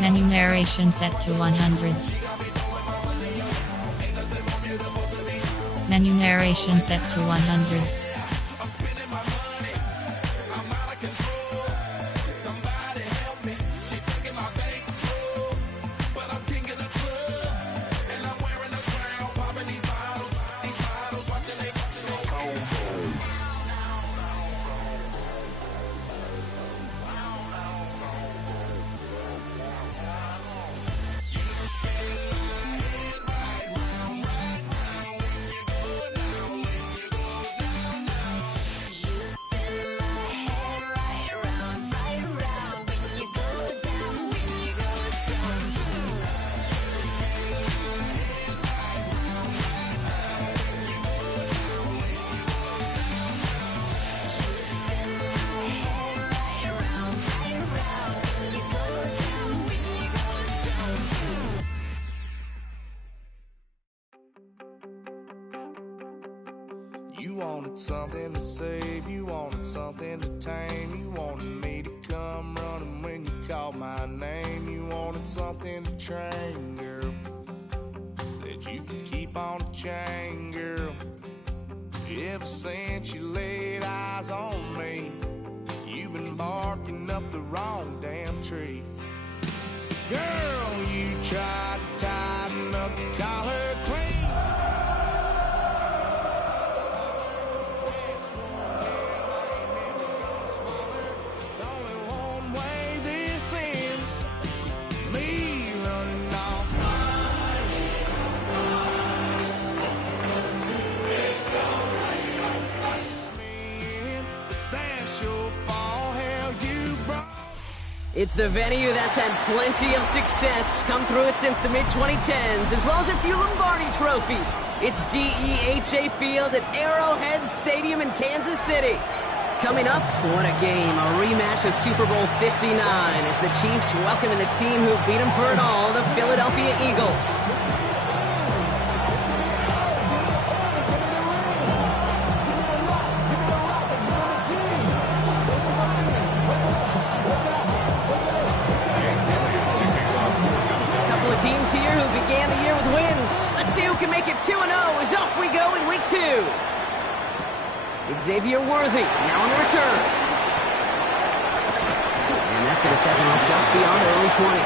Menu narration set to 100. Menu narration set to 100. You wanted something to save, you wanted something to tame. You wanted me to come running when you called my name. You wanted something to train, girl, that you could keep on the chain, girl. Ever since you laid eyes on me, you've been barking up the wrong damn tree. Girl, you tried to tighten up the collar clean. It's the venue that's had plenty of success come through it since the mid-2010s, as well as a few Lombardi trophies. It's GEHA Field at Arrowhead Stadium in Kansas City. Coming up, what a game, a rematch of Super Bowl 59 as the Chiefs welcoming the team who beat them for it all, the Philadelphia Eagles. Teams here who began the year with wins. Let's see who can make it 2-0 as off we go in week 2. Xavier Worthy now on the return. And that's going to set them up just beyond their own 20.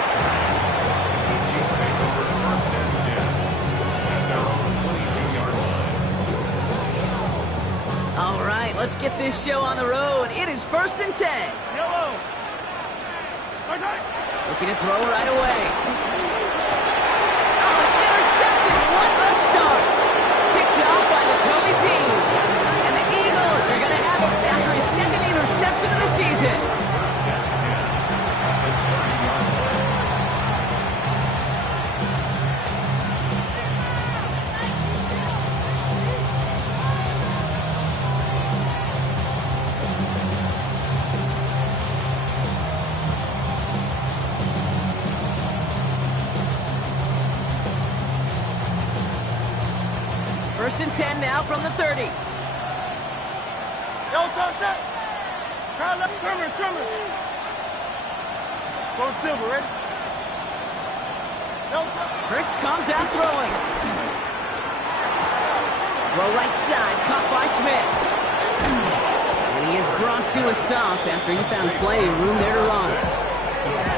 All right, let's get this show on the road. It is 1st and 10. Yellow. Looking to throw right away. What a start! Picked off by Nakobe Dean. And the Eagles are going to have it after his second interception of the season. First and 10 now from the 30. Yo, top set. Crowd left, trimmer. Going silver, ready? Yo, Hurts comes out throwing. Throw right side, caught by Smith. And he is brought to a stop after he found plenty of room there to run.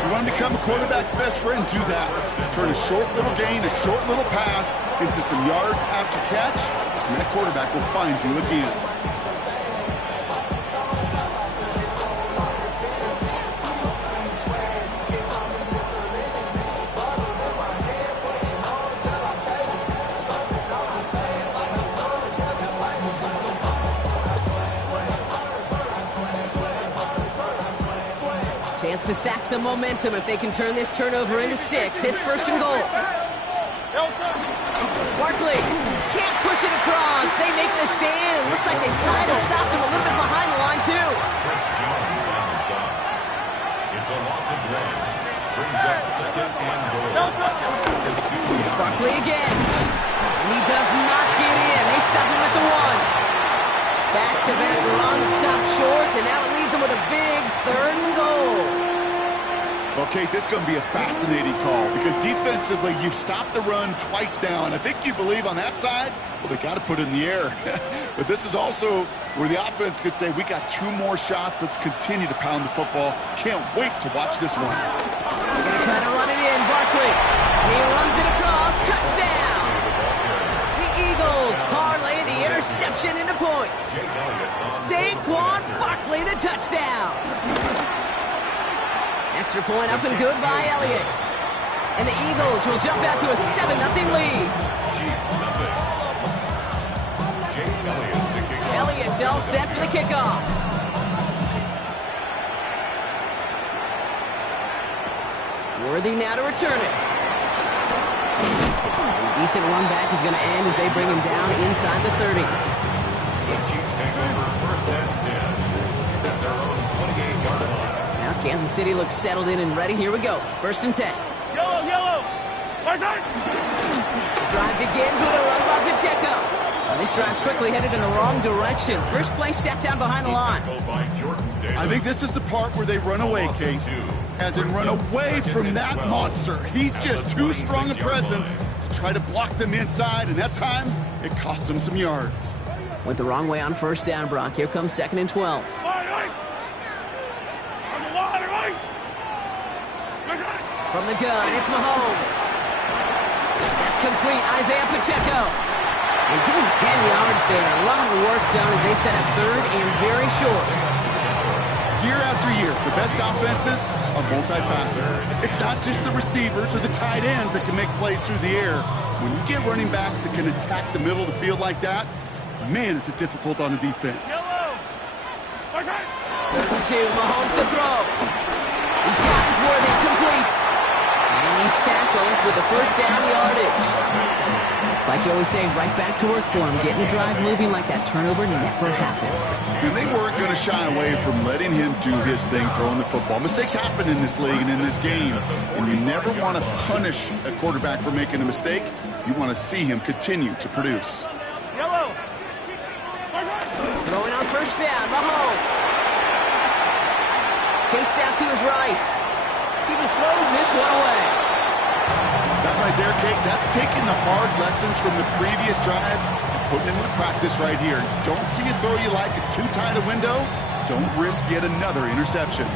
You want to become a quarterback's best friend, do that. Turn a short little gain, a short little pass into some yards after catch, and that quarterback will find you again. Chance to stack some momentum if they can turn this turnover into 6. It's 1st and goal. Barkley can't push it looks like they might have stopped him a little bit behind the line, too. Chris Jones on the stop. It's a loss of 1. Brings up 2nd and goal. It's Barkley again. And he does not get in. They stop him at the 1. Back-to-back runs, stop short, and now it leaves him with a big 3rd and goal. Okay, this is going to be a fascinating call because defensively, you've stopped the run twice down. I think you believe on that side, well, they got to put it in the air. But this is also where the offense could say, we got 2 more shots. Let's continue to pound the football. Can't wait to watch this one. They're going to try to run it in. Barkley. He runs it across. Touchdown. The Eagles parlay the interception into points. Saquon Barkley, the touchdown. Extra point up and good by Elliott. And the Eagles will jump out to a 7-0 lead. Elliott's all set for the kickoff. Worthy now to return it. A decent run back is going to end as they bring him down inside the 30. The Chiefs take over 1st and 10 at their own 28-yard line. Now Kansas City looks settled in and ready. Here we go. 1st and 10. Yellow, yellow. Right side. The drive begins with a run by Pacheco. And this drive's quickly headed in the wrong direction. First play sat down behind the line. I think this is the part where they run away, Kate. As in run away from that monster. He's just too strong a presence to try to block them inside, and that time, it cost him some yards. Went the wrong way on 1st down, Brock. Here comes 2nd and 12. From the gun, it's Mahomes. That's complete. Isaiah Pacheco. And give him 10 yards there. A lot of work done as they set up 3rd and very short. Year after year, the best offenses are multifaceted. It's not just the receivers or the tight ends that can make plays through the air. When you get running backs that can attack the middle of the field like that, man, is it difficult on the defense. 3rd and 2, Mahomes to throw. He finds Worthy complete. And he's tackled with the 1st down yardage. It's like you always say, right back to work for him. Getting the drive moving like that turnover never happened. And they weren't going to shy away from letting him do his thing, throwing the football. Mistakes happen in this league and in this game. And you never want to punish a quarterback for making a mistake. You want to see him continue to produce. Yellow. Throwing on 1st down, Mahomes. Chased out to his right. He just throws this one away. That right there, Kate, that's taking the hard lessons from the previous drive and putting it into practice right here. Don't see a throw you like, it's too tight a window. Don't risk yet another interception.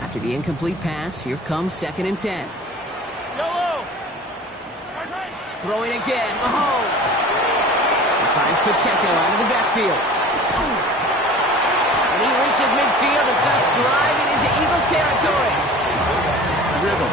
After the incomplete pass, here comes 2nd and 10. Yellow. Throwing again, Mahomes. He finds Pacheco out of the backfield. And he reaches midfield and starts driving into Eagles territory. Rhythm.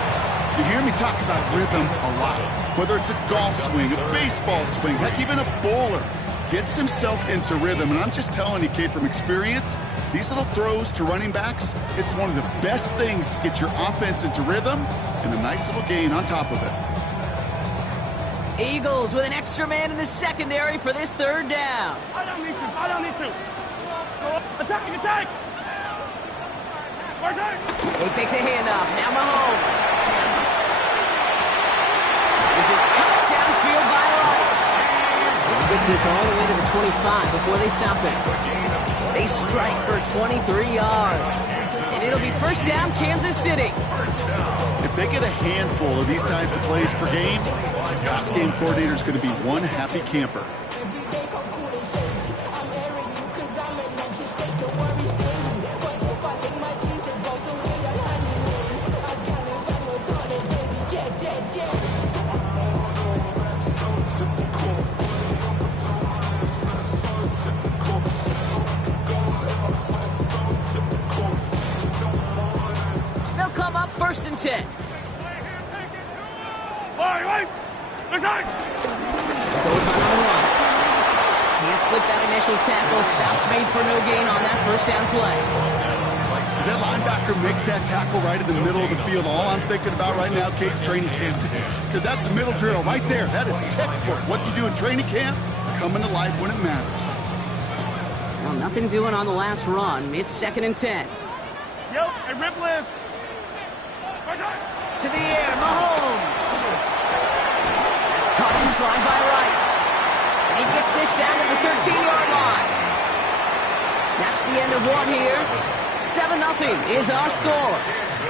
You hear me talk about rhythm a lot. Whether it's a golf swing, a baseball swing, heck, even a bowler gets himself into rhythm. And I'm just telling you, Kate, from experience, these little throws to running backs, it's one of the best things to get your offense into rhythm and a nice little gain on top of it. Eagles with an extra man in the secondary for this 3rd down. I don't need to. Attack, attack. Right side. They fake the handoff. Now Mahomes. This is cut downfield by Rice. He gets this all the way to the 25 before they stop it. They strike for 23 yards. And it'll be 1st down, Kansas City. If they get a handful of these types of plays per game, the pass game coordinator is going to be one happy camper. They'll come up 1st and 10. Right. Right side. Goes on the run. Can't slip that initial tackle. Stops made for no gain on that 1st down play. As that linebacker makes that tackle right in the middle of the field, all I'm thinking about right now, Kate, training camp. Because that's a middle drill right there. That is textbook. What you do in training camp, coming to life when it matters. Well, nothing doing on the last run. It's 2nd and 10. Yo, hey, rip list. To the air, Mahomes. That's caught in stride by Rice. And he gets this down to the 13-yard line. That's the end of one here. 7-0 is our score.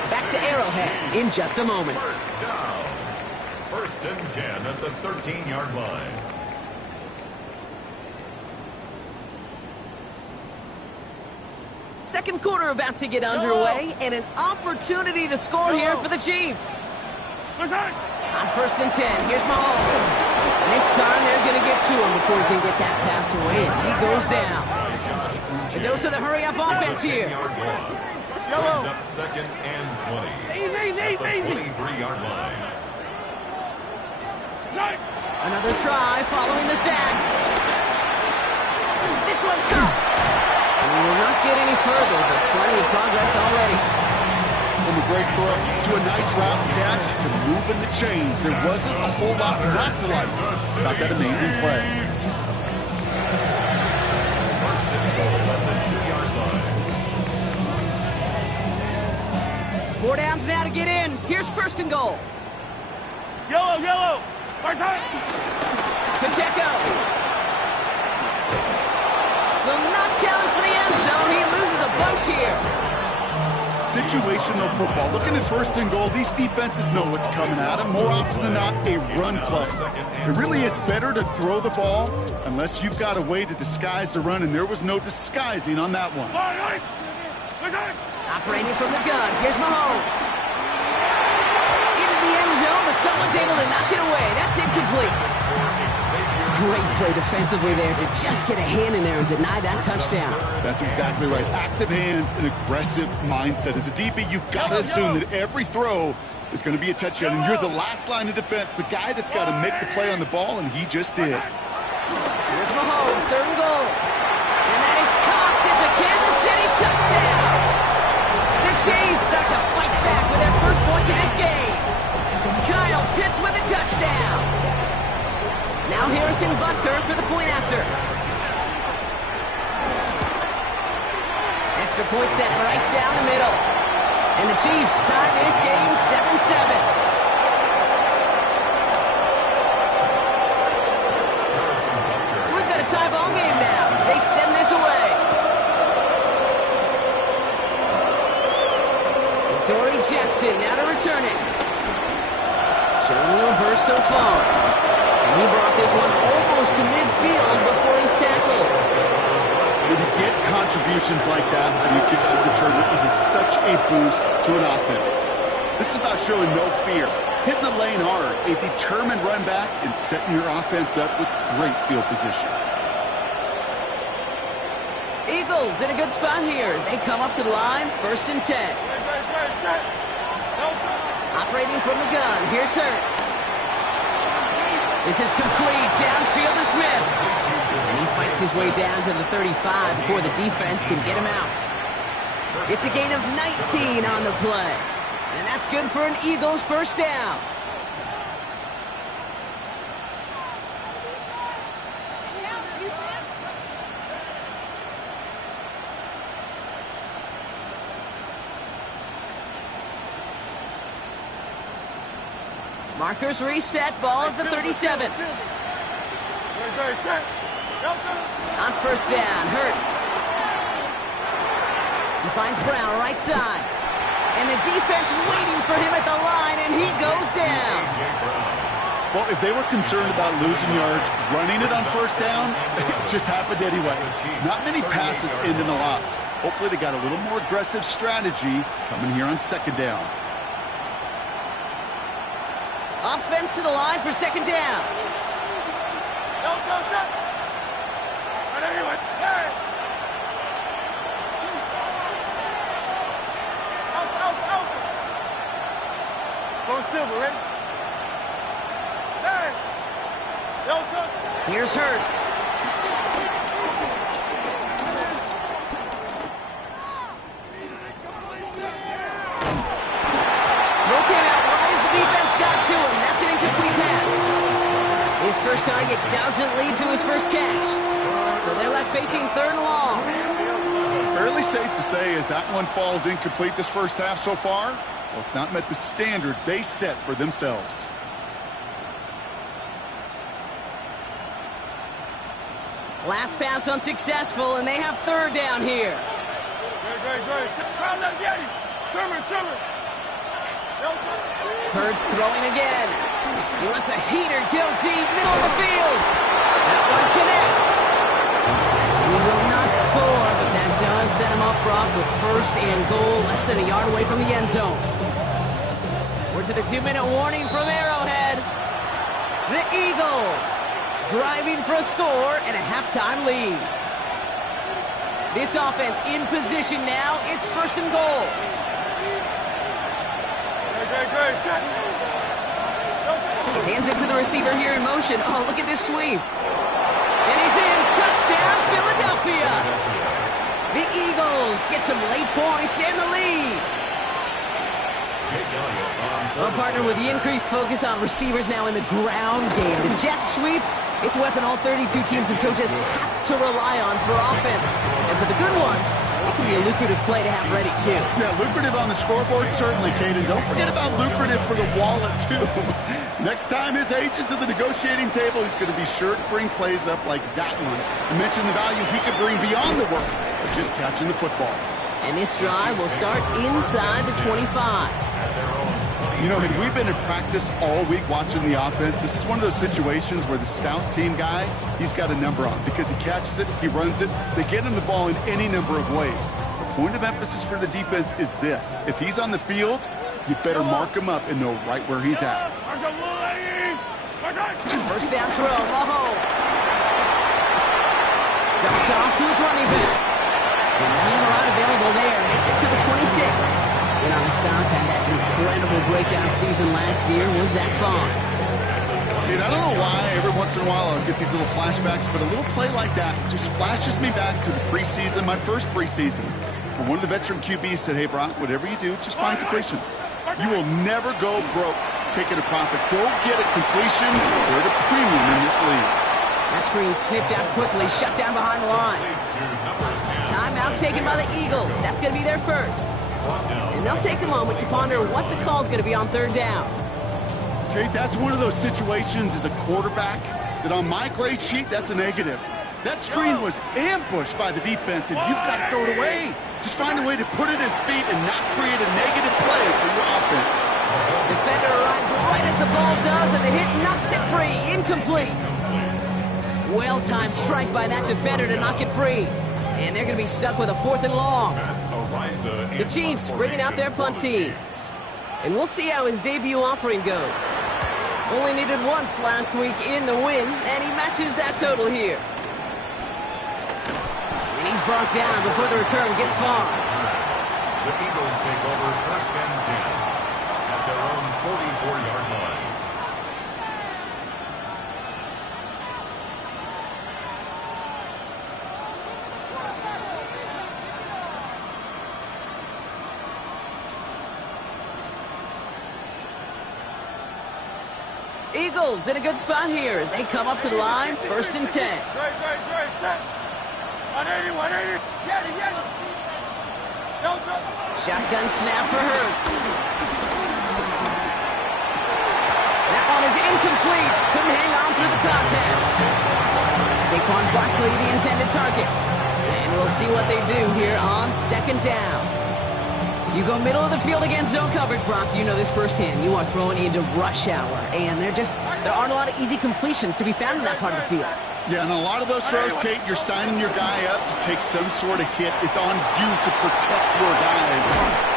Back to Arrowhead in just a moment. Down. 1st and 10 at the 13-yard line. Second quarter about to get underway, and an opportunity to score here for the Chiefs. On 1st and 10, here's Mahomes. And this time they're going to get to him before he can get that pass away as he goes down. A dose of the hurry-up offense here. Brings up 2nd and 20. At the 23-yard line. Another try following the sack. This one's caught. And we will not get any further, but plenty of progress already. From a great throw to a nice route catch to moving the chains. There wasn't a whole lot not to like about that amazing play. 1st and goal at the 2-yard line. 4 downs now to get in. Here's 1st and goal. Yellow. Pacheco. Will not challenge for the end zone. He loses a bunch here. Situational football. Looking at 1st and goal, these defenses know what's coming at them. More often than not, a run play. It really is better to throw the ball unless you've got a way to disguise the run, and there was no disguising on that one. Operating from the gun. Here's Mahomes. Into the end zone, but someone's able to knock it away. That's incomplete. Great play defensively there to just get a hand in there and deny that touchdown. That's exactly right. Active hands and aggressive mindset. As a DB, you've got to assume that every throw is going to be a touchdown, and you're the last line of defense, the guy that's got to make the play on the ball, and he just did. Here's Mahomes, 3rd and goal. And that is cocked. It's a Kansas City touchdown. The Chiefs start to fight back with their first points in this game. Kyle Pitts with a touchdown. Now Harrison Butker for the point after. Extra point set right down the middle. And the Chiefs tie this game 7-7. So we've got a tie ball game now as they send this away. Dory Jackson now to return it. Showing a little burst so far. And he brought this one almost to midfield before he's tackled. When you get contributions like that and you kick out return, it is such a boost to an offense. This is about showing no fear, hitting the lane hard, a determined run back, and setting your offense up with great field position. Eagles in a good spot here as they come up to the line, 1st and 10. Operating from the gun, here's Hurts. This is complete, downfield to Smith. And he fights his way down to the 35 before the defense can get him out. It's a gain of 19 on the play. And that's good for an Eagles 1st down. Markers reset, ball at the 37. On 1st down, Hurts. He finds Brown right side. And the defense waiting for him at the line, and he goes down. Well, if they were concerned about losing yards, running it on 1st down, it just happened anyway. Not many passes end in a loss. Hopefully they got a little more aggressive strategy coming here on 2nd down. Offense to the line for 2nd down. Silver, ready? Here's Hurts. it doesn't lead to his first catch. So they're left facing 3rd and long. Fairly safe to say as that one falls incomplete this first half so far, well, it's not met the standard they set for themselves. Last pass unsuccessful, and they have 3rd down here. Great. Crowd left, Getty. Trimmer. Hurts throwing again. He lets a heater go deep, middle of the field. That one connects. He will not score, but that does set him up, Brock, with 1st and goal, less than a yard away from the end zone. We're to the 2-minute warning from Arrowhead. The Eagles driving for a score and a halftime lead. This offense in position now. It's 1st and goal. Great. Hands it to the receiver here in motion. Oh, look at this sweep. And he's in. Touchdown, Philadelphia. The Eagles get some late points and the lead. Well, partner, with the increased focus on receivers now in the ground game, the jet sweep, it's a weapon all 32 teams and coaches have to rely on for offense. And for the good ones, it can be a lucrative play to have ready, too. Yeah, lucrative on the scoreboard, certainly, Caden. Don't forget about lucrative for the wallet, too. Next time his agent's at the negotiating table, he's going to be sure to bring plays up like that one. I mentioned the value he could bring beyond the work of just catching the football. And this drive will start inside the 25. You know, we've been in practice all week watching the offense. This is one of those situations where the scout team guy, he's got a number on because he catches it, he runs it. They get him the ball in any number of ways. The point of emphasis for the defense is this. If he's on the field, you better mark him up and know right where he's at. First down throw, Mahomes. Dumped off to his running back. And not a lot available there. Makes it to the 26. And on the stop, had that incredible breakout season last year was Zach Bond. Dude, I don't know why every once in a while I'll get these little flashbacks, but a little play like that just flashes me back to the preseason, my first preseason. And one of the veteran QBs said, hey, Brock, whatever you do, just find completions. You will never go broke taking a profit. Go get a completion. They're at a premium in this league. That screen sniffed out quickly, shut down behind the line. Timeout taken by the Eagles. That's going to be their first. And they'll take a moment to ponder what the call's going to be on 3rd down. Okay, that's one of those situations as a quarterback that on my grade sheet, that's a negative. That screen was ambushed by the defense, and you've got to throw it away. Just find a way to put it at his feet and not create a negative play for your offense. Defender arrives right as the ball does, and the hit knocks it free. Incomplete. Well-timed strike by that defender to knock it free. And they're going to be stuck with a 4th and long. The Chiefs bringing out their punt team. And we'll see how his debut offering goes. Only needed once last week in the win, and he matches that total here. And he's brought down before the return gets far. The Eagles take over 1st and 10 at their own 44-yard line. Eagles in a good spot here as they come up to the line, 1st and 10. Great. 180. Getty. Shotgun snap for Hurts. That one is incomplete. Couldn't hang on through the contact. Saquon Barkley, the intended target. And we'll see what they do here on 2nd down. You go middle of the field against zone coverage, Brock. You know this firsthand. You are throwing into rush hour, and there aren't a lot of easy completions to be found in that part of the field. Yeah, and a lot of those throws, Kate, you're signing your guy up to take some sort of hit. It's on you to protect your guys.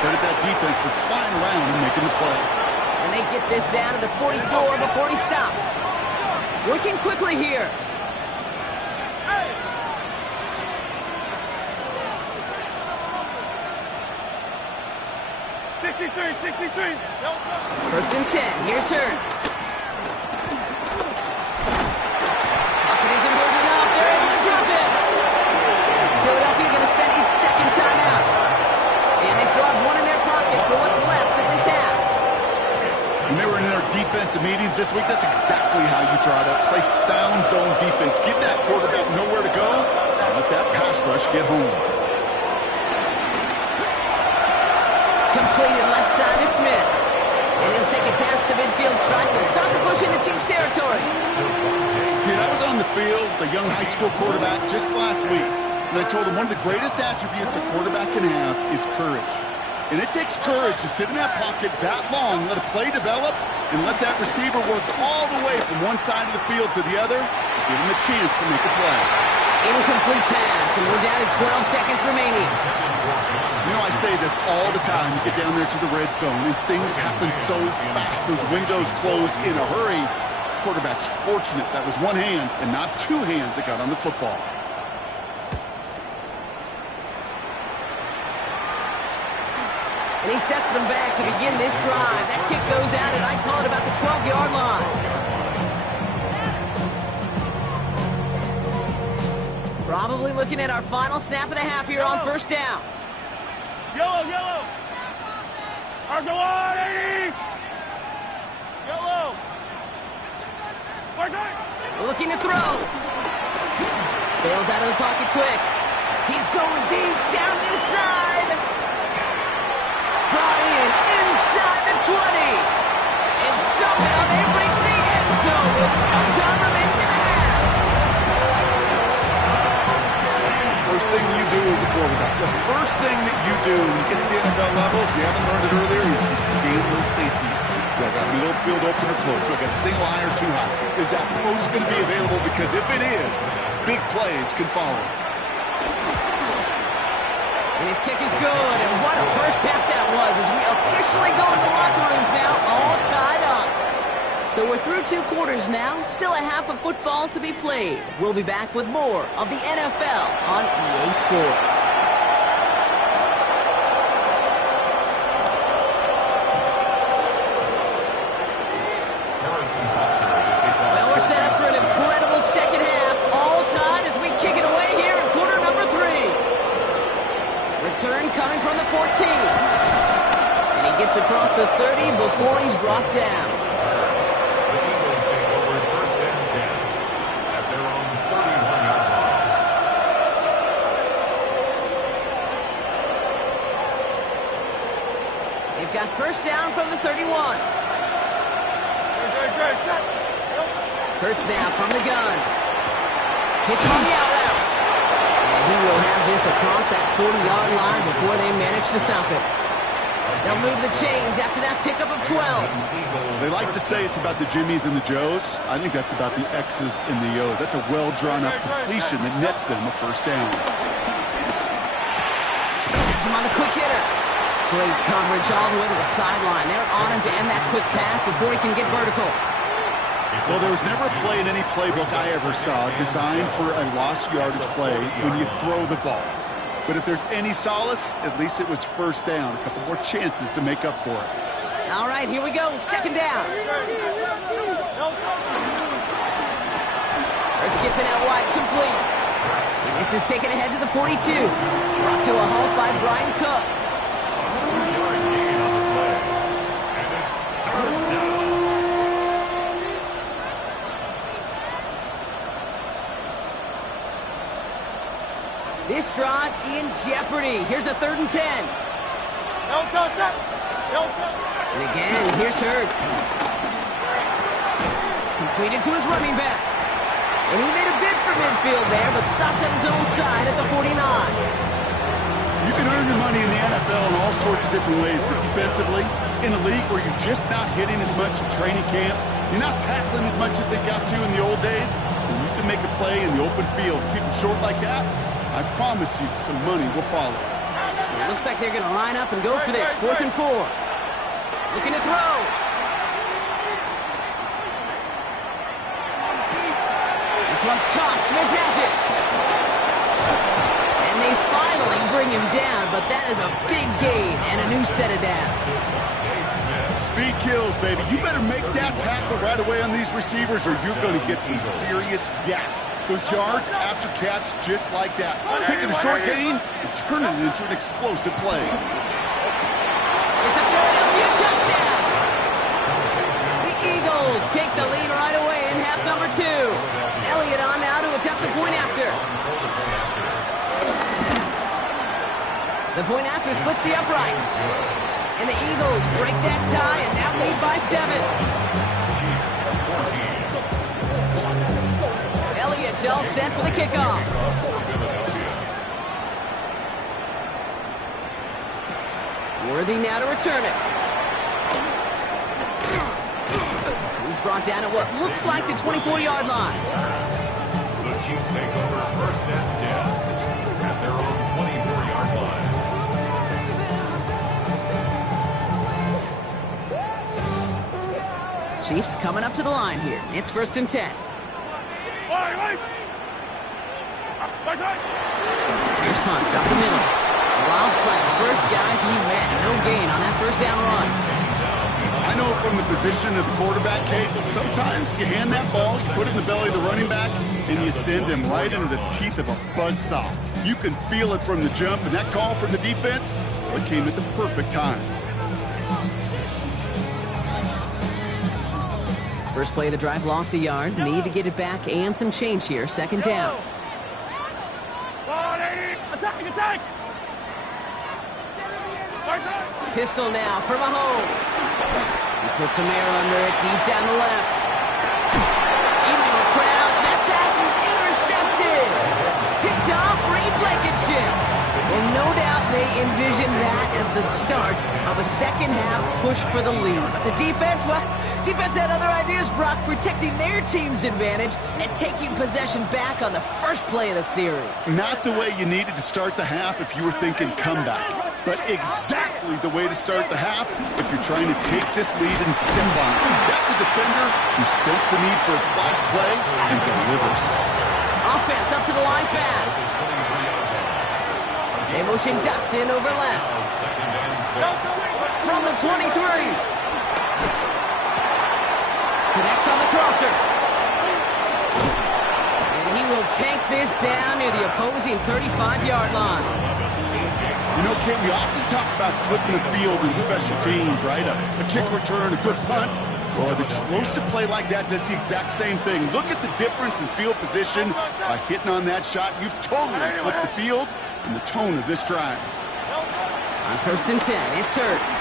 Credit that defense for flying around and making the play. And they get this down to the 44 before he stopped. Working quickly here. 63. 1st and 10. Here's Hurts. Pocket isn't holding up. They're able to drop it. Philadelphia going to spend its 2nd timeout. And they still have one in their pocket for what's left of this half. And they were in their defense defensive meetings this week, that's exactly how you draw it up. Play sound zone defense. Give that quarterback nowhere to go, and let that pass rush get home. Completed left side to Smith. And he'll take it past the midfield stripe and start the push into Chiefs territory. Dude, I was on the field, the young high school quarterback, just last week. And I told him one of the greatest attributes a quarterback can have is courage. And it takes courage to sit in that pocket that long, let a play develop, and let that receiver work all the way from one side of the field to the other, and give him a chance to make a play. Incomplete pass, and we're down to 12 seconds remaining. You know, I say this all the time. You get down there to the red zone, and things happen so fast. Those windows close in a hurry. Quarterback's fortunate that was one hand and not two hands that got on the football. And he sets them back to begin this drive. That kick goes out, and I call it about the 12-yard line. Probably looking at our final snap of the half here on first down. Yellow, yellow. Arsenal 180. Yellow. Looking to throw. Bails out of the pocket quick. He's going deep down this side. Brought in inside the 20. And somehow they reach the end zone with no time remaining in the half. First thing you do as a quarterback, the first thing that you do when you get to the NFL level, if you haven't learned it earlier, is you scan those safeties. Do I got middle field open or close? Do I got single high or too high? Is that post going to be available? Because if it is, big plays can follow. And his kick is good, and what a first half that was as we officially go into locker rooms now, all tied up. So we're through 2 quarters now, still a half of football to be played. We'll be back with more of the NFL on EA Sports. Well, we're set up for an incredible second half, all tied as we kick it away here in quarter number 3. Return coming from the 14. And he gets across the 30 before he's brought down. The Eagles take over first and 10 at their own 31-yard line. They've got first down from the 31. Hurts now from the gun. Hits on the out route. And he will have this across that 40-yard line before they manage to stop it. They'll move the chains after that pickup of 12. They like to say it's about the Jimmies and the Joes. I think that's about the X's and the O's. That's a well-drawn-up completion that nets them a first down. Gets him on the quick hitter. Great coverage all the way to the sideline. They're on him to end that quick pass before he can get vertical. Well, there was never a play in any playbook I ever saw designed for a lost yardage play when you throw the ball. But if there's any solace, at least it was first down. A couple more chances to make up for it. All right, here we go. Second down. Hurts gets it out wide, complete. And this is taken ahead to the 42. Brought to a halt by Brian Cook. 2-yard gain on the play. And it's third down. This drive in jeopardy. Here's a 3rd and 10. And again, here's Hurts. Completed to his running back. And he made a bid for midfield there, but stopped on his own side at the 49. You can earn your money in the NFL in all sorts of different ways, but defensively, in a league where you're just not hitting as much in training camp, you're not tackling as much as they got to in the old days, and you can make a play in the open field. Keep them short like that, I promise you some money will follow. So it looks like they're going to line up and go for this. 4th and 4. Looking to throw. This one's caught. Smith has it. And they finally bring him down, but that is a big gain and a new set of downs. Speed kills, baby. You better make that tackle right away on these receivers or you're going to get some serious yak. Those yards after catch just like that. Taking a short gain and turning it into an explosive play. It's a Philadelphia touchdown. The Eagles Eagles take the lead right away in half number 2. Elliott on now to attempt the point after. The point after splits the uprights. And the Eagles break that tie and now lead by 7. Elliott's all set for the kickoff. Worthy now to return it. He's brought down at what looks like the 24-yard line. The Chiefs take over first and 10 at their own 24-yard line. Chiefs coming up to the line here. It's first and 10. Here's Hunt up the middle. Wild flat, first guy he met. No gain on that first down run. I know from the position of the quarterback, Kate, sometimes you hand that ball, you put it in the belly of the running back, and you send him right into the teeth of a buzzsaw. You can feel it from the jump, and that call from the defense, well, it came at the perfect time. First play of the drive, lost a yard. Need to get it back and some change here. Second down. Attack! Pistol now for Mahomes. He puts some air under it, deep down the left. Into a crowd, and that pass is intercepted. Picked off, Reed Blankenship. Well, no doubt they envision that as the start of a second half push for the lead. But the defense, well, defense had other ideas, Brock, protecting their team's advantage and taking possession back on the first play of the series. Not the way you needed to start the half if you were thinking comeback, but exactly the way to start the half if you're trying to take this lead and step on it. That's a defender who senses the need for a splash play and delivers. Offense up to the line fast. They motion Dotson over left. From the 23. Connects on the crosser. And he will tank this down near the opposing 35-yard line. You know, Kate, we often talk about flipping the field in special teams, right? A kick return, a good punt. Well, an explosive play like that does the exact same thing. Look at the difference in field position. By hitting on that shot, you've totally flipped the field and the tone of this drive. On first and 10, it's Hurts.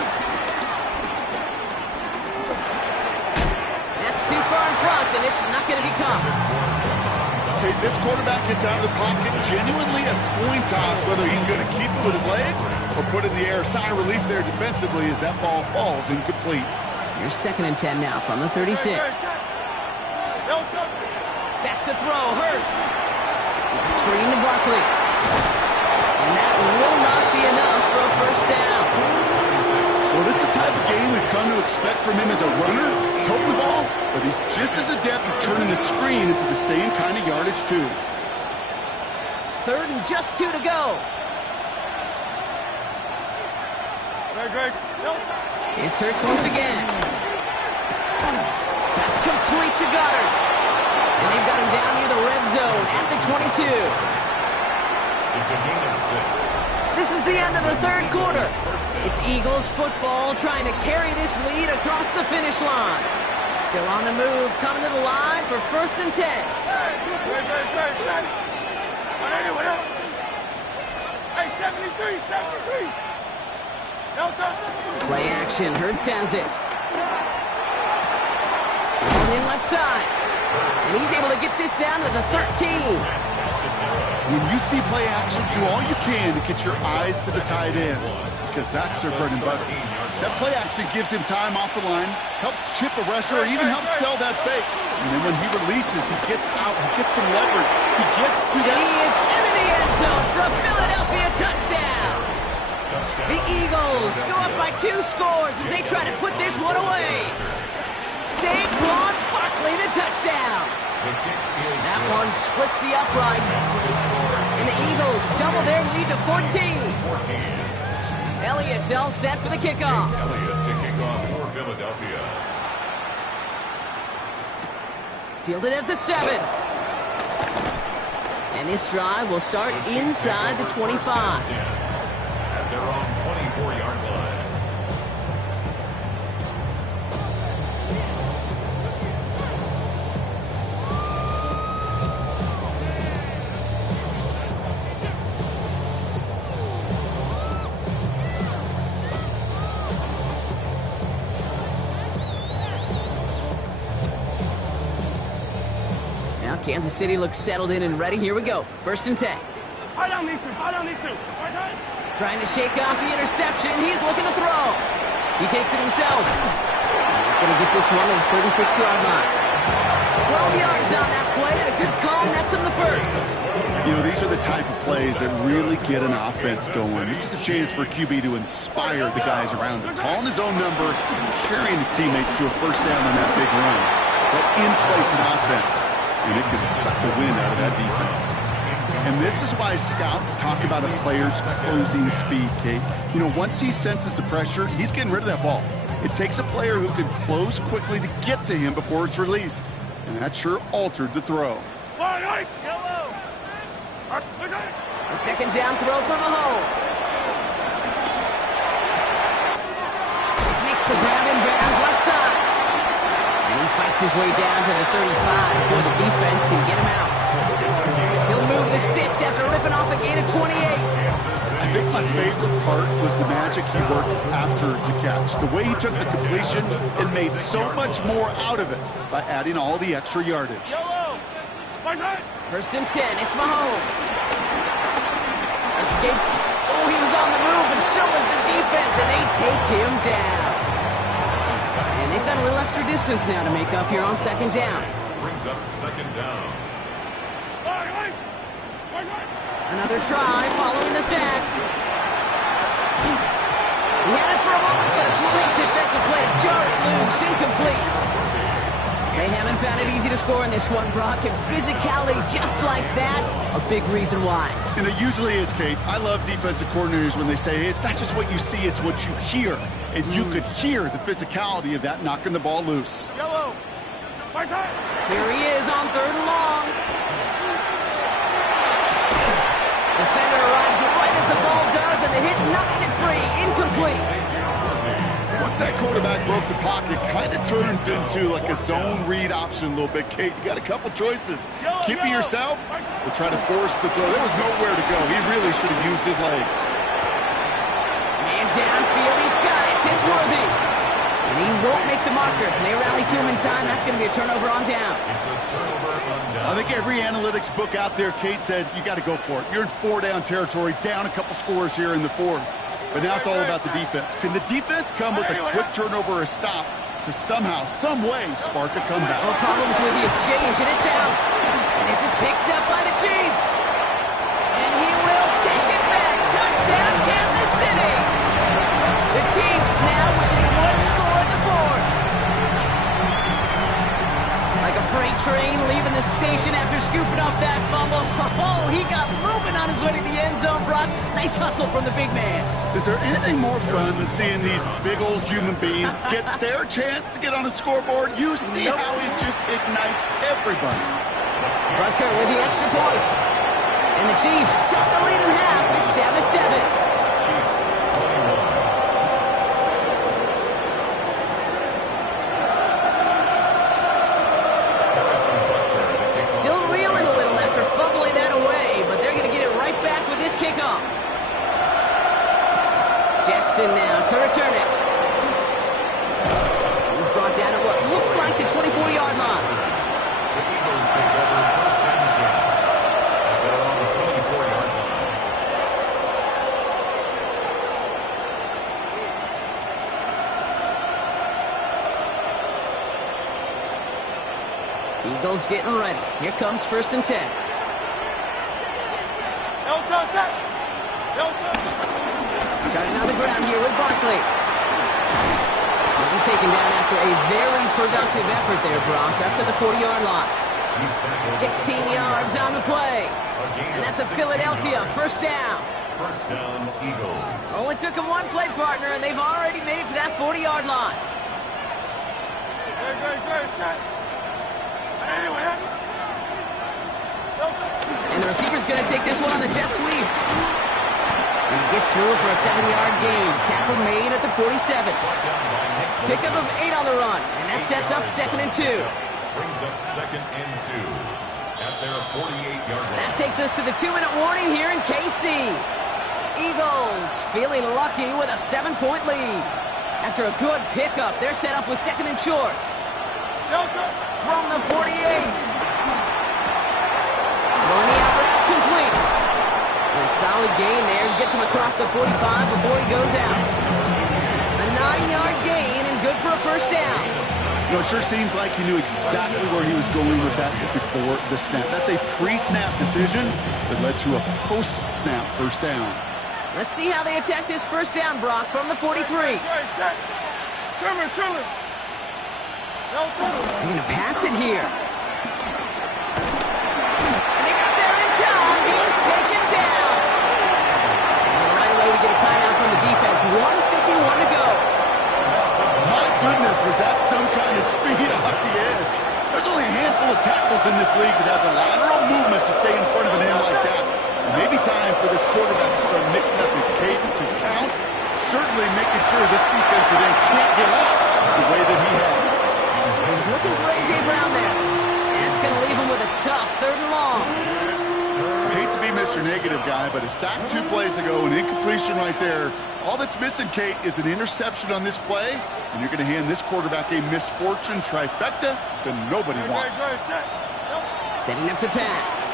That's too far in front, and it's not going to be caught. Okay, this quarterback gets out of the pocket, genuinely a coin toss, whether he's going to keep it with his legs or put it in the air. Sigh of relief there defensively as that ball falls incomplete. Here's second and 10 now from the 36. Back to throw, Hurts. It's a screen to Barkley. And that will not be enough for a first down. Well, this is the type of game we've come to expect from him as a runner, toting the ball, but he's just as adept at turning a screen into the same kind of yardage, too. Third and just 2 to go. It's Hurts once again. Pass complete to Goddard. And they've got him down near the red zone at the 22. It's a gain of 6. This is the end of the third quarter. It's Eagles football trying to carry this lead across the finish line. Still on the move, coming to the line for first and 10. Hey, 73. Play action, Hurts has it. On the left side. And he's able to get this down to the 13. When you see play action, do all you can to get your eyes to the tight end, because that's their bread and butter. That play action gives him time off the line, helps chip a rusher, or even helps sell that fake. And then when he releases, he gets out, he gets some leverage. He gets to that. And he is into the end zone for a Philadelphia touchdown. The Eagles go up by 2 scores as they try to put this one away. Saquon Barkley, the touchdown. That one splits the uprights. And the Eagles double their lead to 14. Elliott's all set for the kickoff. Elliott to kick off for Philadelphia. Fielded at the 7. And this drive will start inside the 25. At their own 24-yard line. Kansas City looks settled in and ready. Here we go. 1st and 10. Fire down these two. Fire down these two. Right side. Trying to shake off the interception. He's looking to throw. He takes it himself. He's going to get this one at the 36-yard line. 12 yards on that play, and a good call nets him the first. You know, these are the type of plays that really get an offense going. This is a chance for QB to inspire the guys around him. Calling his own number, carrying his teammates to a first down on that big run. That inflates an offense, and it can suck the wind out of that defense. And this is why scouts talk about a player's closing speed, Kate. You know, once he senses the pressure, he's getting rid of that ball. It takes a player who can close quickly to get to him before it's released. And that sure altered the throw. Yellow. The 2nd down throw from Mahomes. Makes the grab and bounds left side. And he fights his way down to the 35 before the defense can get him out. He'll move the sticks after ripping off a gain of 28. I think my favorite part was the magic he worked after the catch. The way he took the completion and made so much more out of it by adding all the extra yardage. Yellow. Right side. 1st and 10, it's Mahomes. Escapes. Oh, he was on the move, and so was the defense, and they take him down. And they've got a little extra distance now to make up here on 2nd down. Brings up 2nd down. Right side. Another try following the sack. He had it for a moment, but a great defensive play to jar it loose. Incomplete. They haven't found it easy to score in this one, Brock, and physicality just like that, a big reason why. And it usually is, Kate. I love defensive coordinators when they say, hey, it's not just what you see, it's what you hear. And you could hear the physicality of that knocking the ball loose. Yellow. Right side. Here he is on 3rd and long. Defender arrives right as the ball does, and the hit knocks it free. Incomplete. Once that quarterback broke the pocket, kind of turns into like a zone read option a little bit, Kate. You got a couple choices. Keep it yourself or try to force the throw. There was nowhere to go. He really should have used his legs. Man downfield, he's got it. Tinsworthy. And he won't make the marker. They rally to him in time. That's going to be a turnover on downs. It's a turnover on downs. I think every analytics book out there, Kate, said you got to go for it. You're in 4-down territory, down a couple scores here in the 4th. But now it's all about the defense. Can the defense come with a quick turnover or a stop to somehow, some way, spark a comeback? No problems with the exchange, and it's out. And this is picked up by the Chiefs. And he will take it back. Touchdown, Kansas City. The Chiefs now within 1 score in the 4th. Like a freight train leaving the station after scooping up that fumble. Oh, he got moving on his way to the end zone, Brock. Nice hustle from the big man. Is there anything more fun than seeing these big old human beings get their chance to get on a scoreboard? You see how it just ignites everybody. Rucker with the extra point. And the Chiefs chop the lead in half. It's down to 7. Chiefs 21. Still reeling a little after fumbling that away, but they're going to get it right back with this kickoff. Jackson now to return it. He's brought down at what looks like the 24-yard line. The Eagles take over 1st and 10. They're on the 24-yard line. Eagles getting ready. Here comes 1st and 10. Starting on the ground here with Barkley. He's taken down after a very productive effort there, Brock, up to the 40-yard line. 16 yards on the play. And that's a Philadelphia 1st down. 1st down, Eagles. Only took him 1 play, partner, and they've already made it to that 40-yard line. And the receiver's going to take this one on the jet sweep. And he gets through for a 7-yard gain. Tackle made at the 47. Pickup of 8 on the run, and that sets up 2nd and 2. Brings up 2nd and 2 at their 48-yard line. That takes us to the 2-minute warning here in KC. Eagles feeling lucky with a 7-point lead. After a good pickup, they're set up with 2nd and short. From the 48. solid gain there. Gets him across the 45 before he goes out. A 9-yard gain and good for a first down. You know, it sure seems like he knew exactly where he was going with that before the snap. That's a pre-snap decision that led to a post-snap first down. Let's see how they attack this first down, Brock, from the 43. Trevor. They're going to pass it here. And they got there in time. He's taken down. And right away, we get a timeout from the defense. 1:51 to go. My goodness, was that some kind of speed off the edge? There's only a handful of tackles in this league that have the lateral movement to stay in front of an end like that. Maybe time for this quarterback to start mixing up his cadence, his count, certainly making sure this defensive end can't get out the way that he has. He's looking for A.J. Brown there. And it's going to leave him with a tough 3rd and long. I hate to be Mr. Negative guy, but a sack 2 plays ago, an incompletion right there. All that's missing, Kate, is an interception on this play, and you're going to hand this quarterback a misfortune trifecta that nobody wants. Setting up to pass.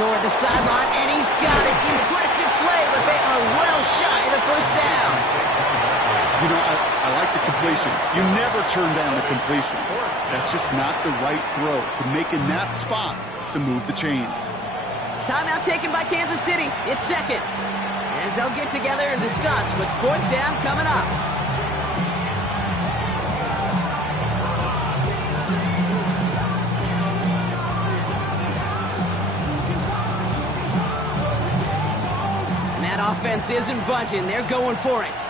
Toward the sideline, and he's got it. Impressive play, but they are well shy of the first down. You know, I like the completion. You never turn down a completion. That's just not the right throw to make in that spot to move the chains. Timeout taken by Kansas City. It's second. As they'll get together and discuss with 4th down coming up. And that offense isn't budging. They're going for it.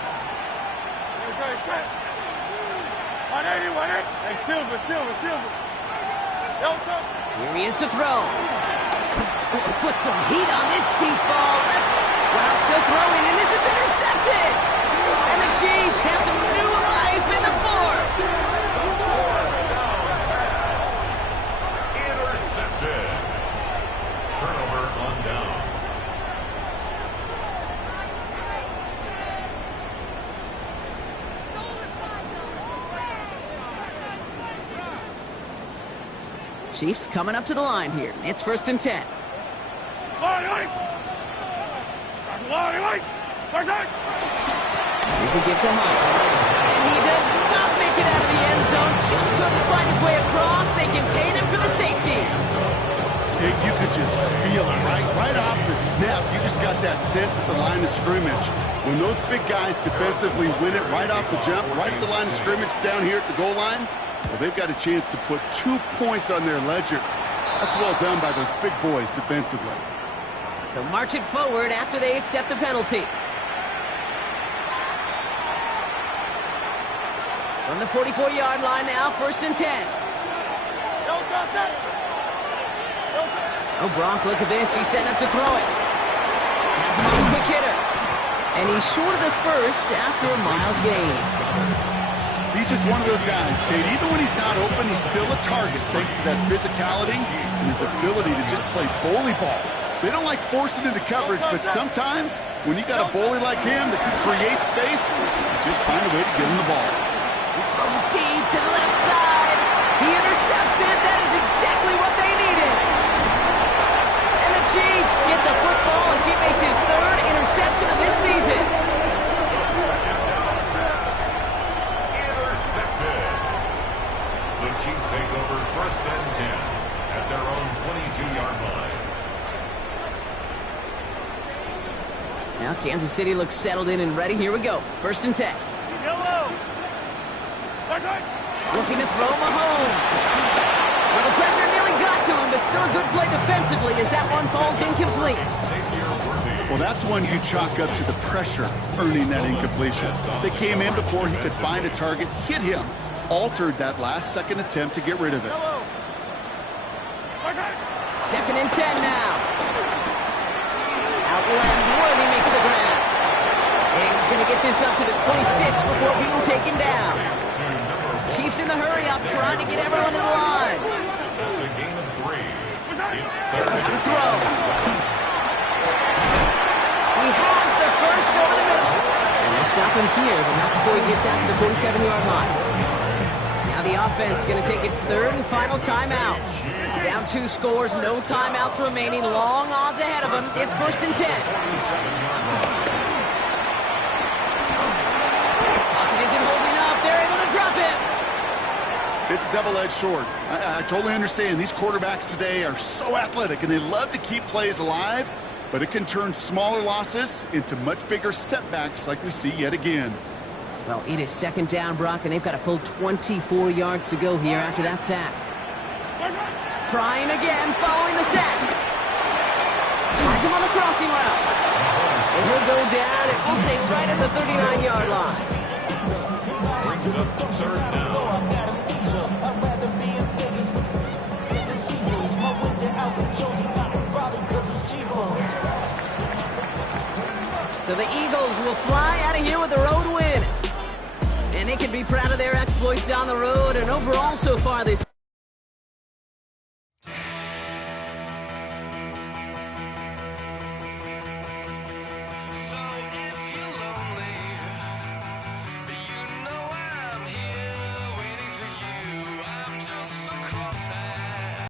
180. Hey, Silver. Here he is to throw. Put some heat on this deep ball. Wow, still throwing, and this is intercepted. And the Chiefs have some new life in the 4th. Intercepted. Turnover on down. Chiefs coming up to the line here. It's 1st and 10. Here's a gift to Hunt. And he does not make it out of the end zone. Just couldn't find his way across. They contain him for the safety. If you could just feel it, right off the snap, you just got that sense at the line of scrimmage. When those big guys defensively win it right off the jump, right at the line of scrimmage down here at the goal line, well, they've got a chance to put 2 points on their ledger. That's well done by those big boys defensively. So march it forward after they accept the penalty. From the 44-yard line now, 1st and 10. Oh, Brock, look at this. He's setting up to throw it. Has him on a quick hitter. And he's short of the first after a mild gain. He's just one of those guys, Kate. Even when he's not open, he's still a target thanks to that physicality and his ability to just play bully ball. They don't like forcing into coverage, but sometimes when you got a bully like him that can create space, you just find a way to get him the ball. He's throwing deep to the left side. He intercepts it. That is exactly what they needed. And the Chiefs get the football as he makes his 3rd interception of this season. The Chiefs take over 1st and 10 at their own 22-yard line. Now Kansas City looks settled in and ready. Here we go. 1st and 10. Looking to throw Mahomes. Well, the pressure nearly got to him, but still a good play defensively as that one falls incomplete. Well, that's one you chalk up to the pressure earning that incompletion. They came in before he could find a target, hit him, altered that last-second attempt to get rid of it. 2nd and 10 now. Out left, Worthy makes the grab. And he's going to get this up to the 26 before being taken down. Chiefs in the hurry-up, trying to get everyone to the line. That's a gain of 3. It's To throw. He has the first over the middle. And they'll stop him here, but not before he gets out to the 47-yard line. Now the offense going to take its third and final timeout. Down 2 scores, no timeouts remaining, long odds ahead of them. It's 1st and 10. Pocket isn't holding up. They're able to drop it. It's double-edged sword. I totally understand. These quarterbacks today are so athletic, and they love to keep plays alive, but it can turn smaller losses into much bigger setbacks like we see yet again. Well, it is 2nd down, Brock, and they've got a full 24 yards to go here after that sack. Trying again, following the sack. Finds him on the crossing route. And he'll go down, and we'll say right at the 39-yard line. Brings up the 3rd down. So the Eagles will fly out of here with a road win. And they can be proud of their exploits on the road and overall so far this